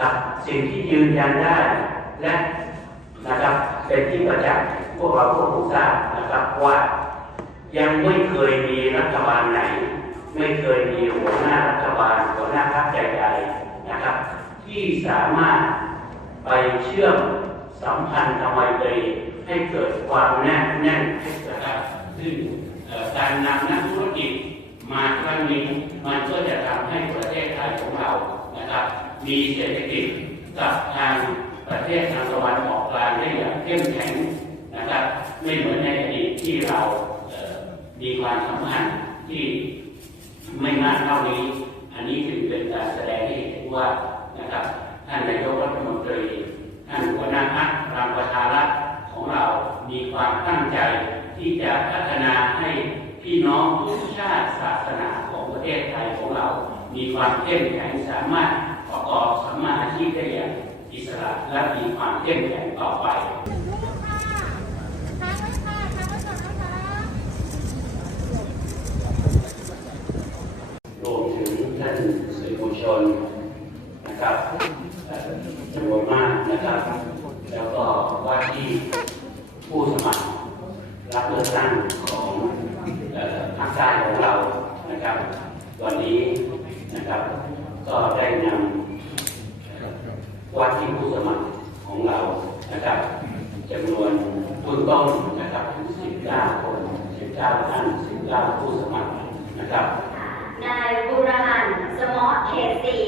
กับสิ่งที่ยืนยันได้และนะครับเป็นที่ประจักษ์พวกเราพวกผู้ทราบนะครับว่ายังไม่เคยมีรัฐบาลไหน ไม่เคยมีหัวหน้ารัฐบาลหัวหน้าพรรคใดๆนะครับ ที่สามารถไปเชื่อมสัมพันธไมตรีให้เกิดความแน่นแน่นให้กิดนะครับซึ่งการนำนักธุรกิจมาครั้งนี้มันก็จะทำให้ประเทศไทยของเรา นะครับมีเศรษฐกิจกับทางประเทศทางตะวันออกกลางได้อย่างเข้มแข็งนะครับ ไม่เหมือนในอดีตที่เรามีความสัมพันธ์ที่ไม่มากเท่านี้ อันนี้ถือเป็นการแสดงให้เห็นว่านะครับท่านนายกรัฐมนตรีท่านหัวหน้าพรรคพลังประชารัฐของเรามีความตั้งใจที่จะพัฒนาให้พี่น้องทุกชาติศาสนา มีความเข้มแข็งสามารถประกอบสัมมาอาชีพได้อย่างอิสระและมีความเข้มแข็งต่อไปค้างไว้ค่ะค้างไว้ก่อนนะคะรวมถึงท่านสื่อมวลชนนะครับจำนวนมากนะครับ แล้วก็ว่าที่ผู้สมัครรับเลือกตั้งของเอ่อภาคใต้ของเรานะครับ วันนี้ นะครับ ก็ได้นำว่าที่ผู้สมัครของเรานะครับจำนวนเบื้องต้นนะครับ19 คน 19 ท่าน 19 ผู้สมัครนะครับ นายบุรหันต์สมอเขตสีค่ะ